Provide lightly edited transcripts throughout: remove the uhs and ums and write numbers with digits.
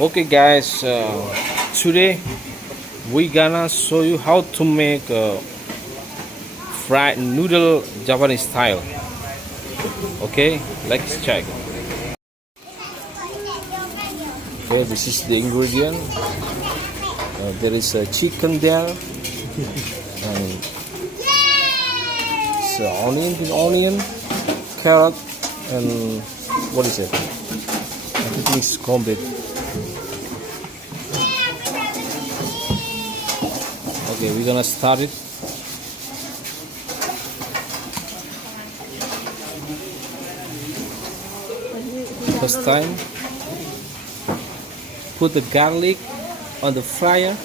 Okay guys, today we gonna show you how to make fried noodle Japanese style. Okay, let's check. Okay, this is the ingredient. There is a chicken there, and it's onion, carrot, and what is it? Everything is complete. Okay, we're gonna start it. First time, put the garlic on the fryer.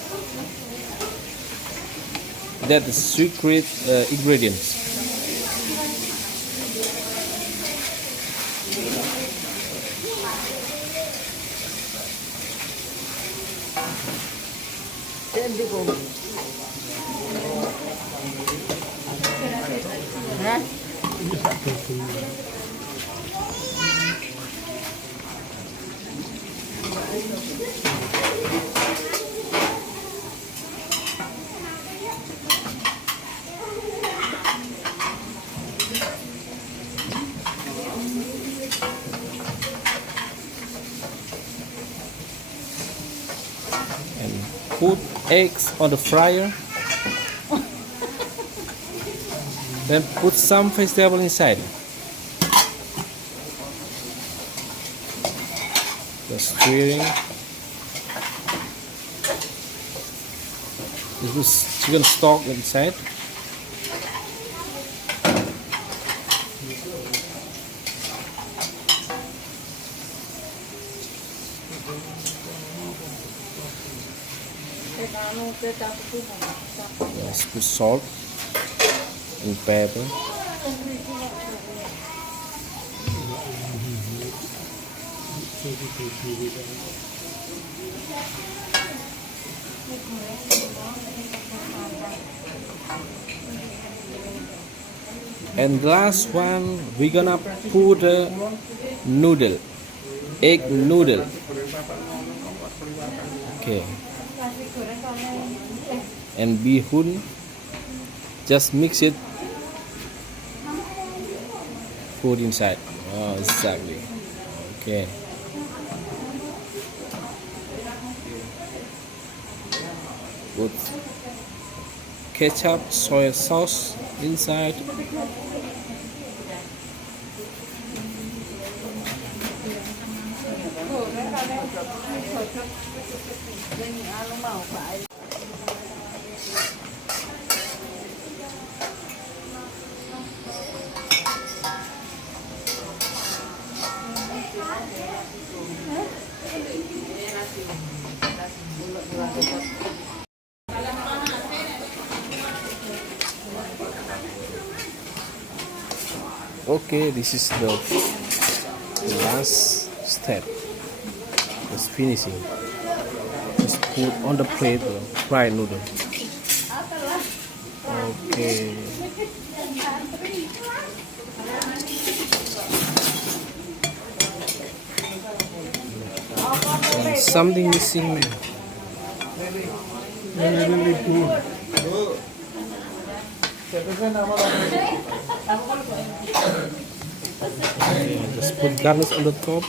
That's the secret ingredients. And put eggs on the fryer. Then put some vegetable inside. Just stirring. This is chicken stock inside. Yes, put salt and pepper. And the last one, we're gonna put a noodle, egg noodle. Okay. And bihun, just mix it, put inside. Oh, exactly. Okay. Put ketchup, soy sauce inside. Okay, this is the last step. Just finishing. Just put on the plate the fried noodle. Okay. And something missing. Okay, just put garnish on the top.